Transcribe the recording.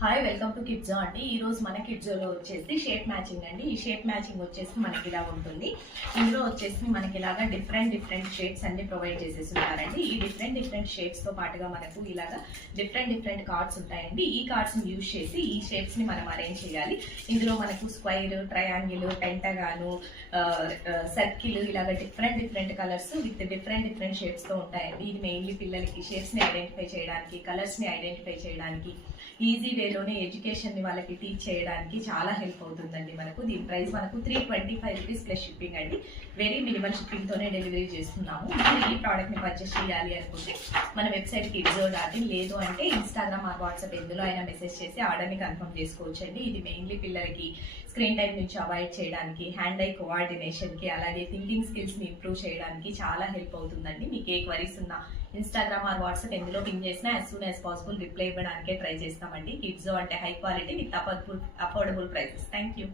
Hi welcome to కిడ్జో అండి. ఈ రోజు మన కిడ్జోలో వచ్చేసి షేప్ మ్యాచింగ్ అండి. ఈ షేప్ మ్యాచింగ్ వచ్చేసి మనకి ఇలా ఉంటుంది. ఇందులో వచ్చేసి మనకి ఇలాగా డిఫరెంట్ షేప్స్ అన్ని ప్రొవైడ్ చేసేస్తున్నారండి. ఈ డిఫరెంట్ షేప్స్ తో పాటుగా మనకు ఇలాగా డిఫరెంట్ కార్డ్స్ ఉంటాయండి. ఈ కార్డ్స్ ని యూజ్ చేసి ఈ షేప్స్ ని మనం అరేంజ్ చేయాలి. ఇందులో మనకు స్క్వైర్, ట్రయాంగిల్, పెంటగాను, సర్కిల్ ఇలాగ different colours with different shapes తో ఉంటాయండి. ఇది మెయిన్లీ పిల్లలకి షేప్స్ ని ఐడెంటిఫై చేయడానికి, కలర్స్ ని ఐడెంటిఫై చేయడానికి, ఈజీ వేలోనే ఎడ్యుకేషన్ ని వాళ్ళకి టీచ్ చేయడానికి చాలా హెల్ప్ అవుతుందండి. మనకు దీని ప్రైస్ మనకు 325 రూపీస్ ప్లస్ షిప్పింగ్ అండి. వెరీ మినిమల్ షిప్పింగ్ తోనే డెలివరీ చేస్తున్నాము. మీరు ఈ ప్రోడక్ట్ ని పర్చేస్ చేయాలి అనుకుంటే మన వెబ్సైట్ kidzo.in, లేదు అంటే ఇన్స్టాగ్రామ్ ఆర్ వాట్సాప్ ఎందులో అయినా మెసేజ్ చేసి ఆర్డర్ ని కన్ఫర్మ్ చేసుకోవచ్చు అండి. ఇది మెయిన్లీ పిల్లలకి స్క్రీన్ టైం నుంచి అవాయిడ్ చేయడానికి, హ్యాండ్ ఐ కోఆర్డినేషన్ కి, అలాగే థింకింగ్ స్కిల్స్ ని ఇంప్రూవ్ చేయడానికి చాలా హెల్ప్ అవుతుందండి. మీకు ఏ క్వరీస్ ఉన్నా ఇన్స్టాగ్రామ్ ఆర్ వాట్సాప్ ఎందులో పింక్ చేసినా as soon as possible reply ఇవ్వడానికే ట్రై చేస్తామండి. కిడ్జో అంటే high quality with affordable prices. Thank you.